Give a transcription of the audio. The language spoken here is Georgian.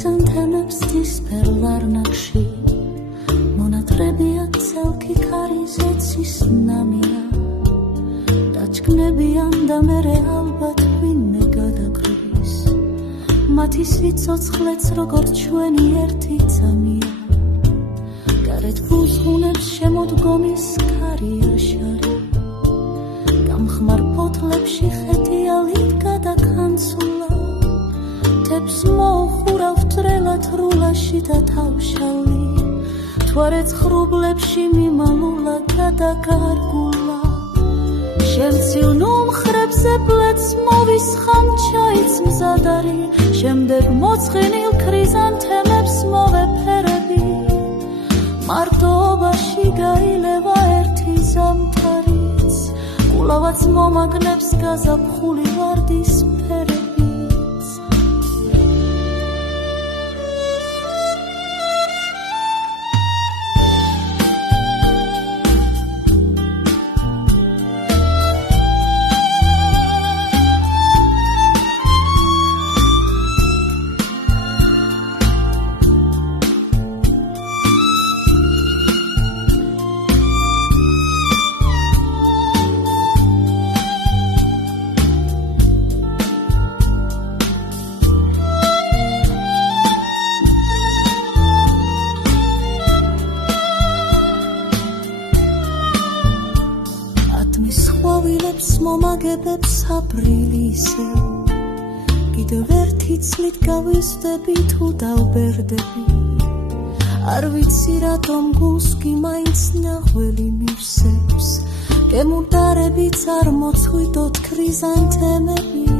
ქრიზანთემებს დისფერ ვარნახში მონატრებია ცელქი ქარიზეცის ნამია დაჩქნებიან და მერე ალბათ ვინმე გადაკრის მათი სიცოცხლეც როგორც ჩვენი ერთი ძამია გარეთ ვუზღუნებს შემოდგომის ქარია შარი გამხმარ ფოთლებში ხეტიალით გადაქანცულა თებს მოუხურავ ტრელად რულაში და თავშალი თვარე ცხრუბლებში მიმალულა გადაგარგულა შემცილ ნუმხრებზე ბლეთს მოვისხამ ჩაიც მზადარი შემდეგ მოცხენილ ქრიზანთემებს მოვეფერები მარტოობაში გაილევა ერთი ზამთარიც კულავაც მომაგნებს გაზაფხული ვარდის ფერებიც მომაგებებს აპრილისე კიდევ ერთი წლით გავიზრდები თუ დავბერდები არ ვიცი რატომ გულს კი მაინც ნაღველი მივსებს გემუდარებიც არ მოწყვიტოთ ქრიზანთემები